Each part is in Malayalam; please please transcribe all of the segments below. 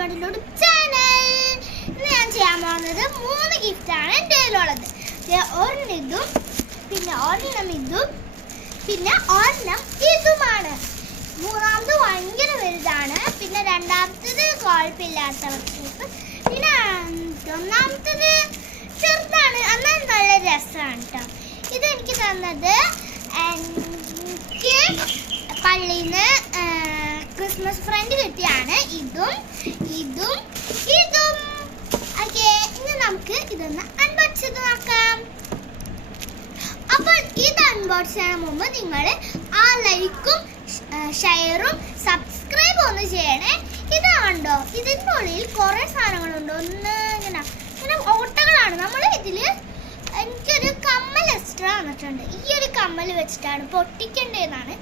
കണ്ടിട്ടുണ്ട് ചാനൽ. ഇന്ന് ഞാൻ ചെയ്യാൻ പോകുന്നത് 3 ഗിഫ്റ്റാണ് എൻ്റെ കയ്യിലുള്ളത്. ഒരെണ്ണം ഇതും, പിന്നെ ഒരെണ്ണം ഇതും, പിന്നെ ഒരെണ്ണം ഇതുമാണ്. മൂന്നാമത് ഭയങ്കര വലുതാണ്, പിന്നെ രണ്ടാമത്തത് കുഴപ്പമില്ലാത്തവർക്ക്, പിന്നെ ഒന്നാമത്തത് ചെറുതാണ്, എന്നാൽ നല്ല രസമാണ് കേട്ടോ. ഇതെനിക്ക് തന്നത് എനിക്ക് പള്ളിയിൽ നിന്ന് ക്രിസ്മസ് ഫ്രണ്ട് കിട്ടിയാണ്. ഇതും ഇതും ഇതും. ഓക്കെ, ഇനി നമുക്ക് ഇതൊന്ന് അൺബോക്സ് ചെയ്ത് നോക്കാം. അപ്പോൾ ഇത് അൺബോക്സ് ചെയ്യാൻ മുമ്പ് നിങ്ങൾ ആ ലൈക്കും ഷെയറും സബ്സ്ക്രൈബും ഒന്ന് ചെയ്യണേ. ഇതാണ്ടോ, ഇതിൻ്റെ ഉള്ളിൽ കുറേ സാധനങ്ങളുണ്ട്. ഒന്ന് ഇങ്ങനെ ഓട്ടകളാണ്. നമ്മൾ ഇതിൽ എനിക്കൊരു കമ്മൽ എക്സ്ട്രാ വന്നിട്ടുണ്ട്. ഈ ഒരു കമ്മൽ വെച്ചിട്ടാണ് പൊട്ടിക്കേണ്ടതെന്നാണ്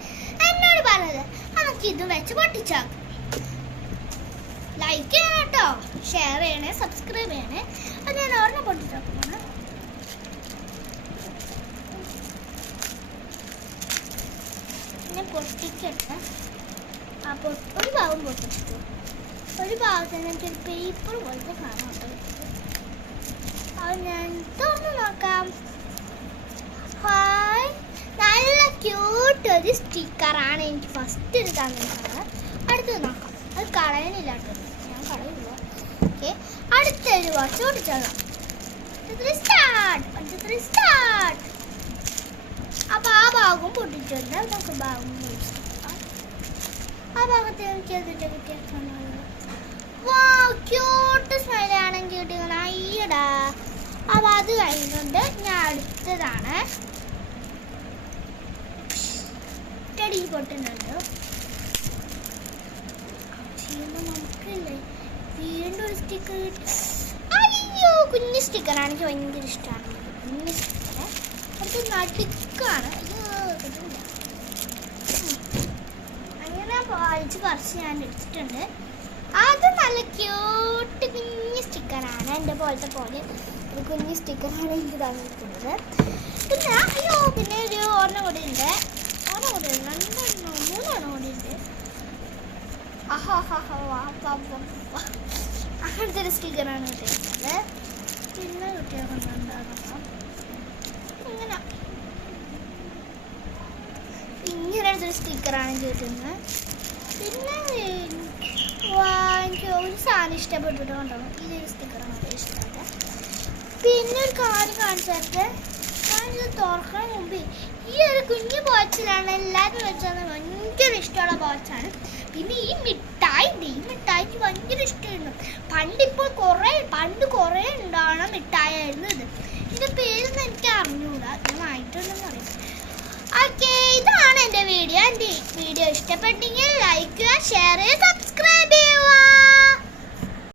എന്നോട് പറഞ്ഞത്. നമുക്ക് ഇത് വെച്ച് പൊട്ടിച്ചാക്കും. ലൈക്ക് ചെയ്യണം കേട്ടോ, ഷെയർ ചെയ്യണേ, സബ്സ്ക്രൈബ് ചെയ്യണേ. അത് ഞാൻ ഓർമ്മ പൊട്ടിച്ചാക്കുമാണ്. പിന്നെ പൊട്ടിക്കട്ടെ. ഒരു ഭാഗം പൊട്ടിച്ചു, ഒരു ഭാഗത്തിന് എനിക്കൊരു പേപ്പർ പോലത്തെ സാധനം ഉണ്ട്. അത് ഞാൻ തുറന്ന് നോക്കാം. ഹായ്, നല്ല ക്യൂട്ട് ഒരു സ്റ്റിക്കറാണ് എനിക്ക് ഫസ്റ്റ് ഒരു തന്നിട്ടുള്ളത്. അടുത്തത് നോക്കാം. അത് കളയാനില്ലാട്ടോ, ഞാൻ കളയില്ല. ഓക്കെ, അടുത്തൊരു വാച്ച് ഓടിച്ചോളാം. സ്റ്റാർട്ട്. അപ്പോൾ ആ ഭാഗം പൊട്ടിച്ചിട്ടുണ്ട്. നമുക്ക് ഭാഗം ആ ഭാഗത്ത് എനിക്ക് അതിൻ്റെ വ്യത്യാസം ക്യൂട്ട് സ്മൈലാണെങ്കിൽ കിട്ടിയത് അയ്യടാ. അപ്പോൾ അത് കഴിഞ്ഞുകൊണ്ട് ഞാൻ അടുത്തതാണ് ടെടി പൊട്ടുന്നുണ്ട്. നമുക്കില്ലേ വീണ്ടും ഒരു സ്റ്റിക്കർ കിട്ടി. അയ്യോ, കുഞ്ഞു സ്റ്റിക്കറാണ്, എനിക്ക് ഭയങ്കര ഇഷ്ടമാണ് കുഞ്ഞു സ്റ്റിക്കർ. അത് നടുക്കാണ്. അങ്ങനെ വായിച്ച് പറിച്ച് ഞാൻ എടുത്തിട്ടുണ്ട്. അത് നല്ല ക്യൂട്ട് കുഞ്ഞു സ്റ്റിക്കറാണ്. എൻ്റെ പോലത്തെ പോലെ ഒരു കുഞ്ഞു സ്റ്റിക്കറാണ് എനിക്ക് തന്നിട്ടുള്ളത്. പിന്നെ അയ്യോ, പിന്നെ ഒരു ഒരെണ്ണം കൂടി ഉണ്ട്. രണ്ടെണ്ണോ മൂന്നെണ്ണം കൂടി ഉണ്ട്. അങ്ങനത്തെ ഒരു സ്റ്റിക്കറാണ് കിട്ടിയിട്ടുള്ളത്. പിന്നെ കുട്ടികളുണ്ടാകാം ഇങ്ങനെ ഒരു സ്റ്റിക്കറാണ് കിട്ടുന്നത്. പിന്നെ എനിക്ക് ഒരു സാധനം ഇഷ്ടപ്പെട്ടിട്ട് കൊണ്ടുപോകും. ഇതൊരു സ്റ്റിക്കറാണ് ഇഷ്ടമല്ല. പിന്നെ ഒരു കാര്യം കാണിച്ചിട്ട് ഞാനിത് തുറക്കണ മുമ്പ് ഈ ഒരു കുഞ്ഞു ബോക്സിലാണ് എല്ലാവരും വെച്ചത്. ഭയങ്കര ഇഷ്ടമുള്ള ബോക്സാണ്. പിന്നെ ഈ മിഠായിക്ക് ഭയങ്കര ഇഷ്ടമായിരുന്നു. പണ്ട് കുറേ ഉണ്ടാവണ മിഠായിരുന്നു ഇത്. ഇതിൻ്റെ പേരൊന്നും എനിക്ക് അറിഞ്ഞൂടാ, ഞാൻ വാങ്ങിയിട്ടുണ്ടെന്ന് അറിയാം. ഓക്കെ, ഇതാണ് എൻ്റെ വീഡിയോ. എൻ്റെ വീഡിയോ ഇഷ്ടപ്പെട്ടെങ്കിൽ ലൈക്ക് ചെയ്യുക, ഷെയർ ചെയ്യുക, സബ്സ്ക്രൈബ്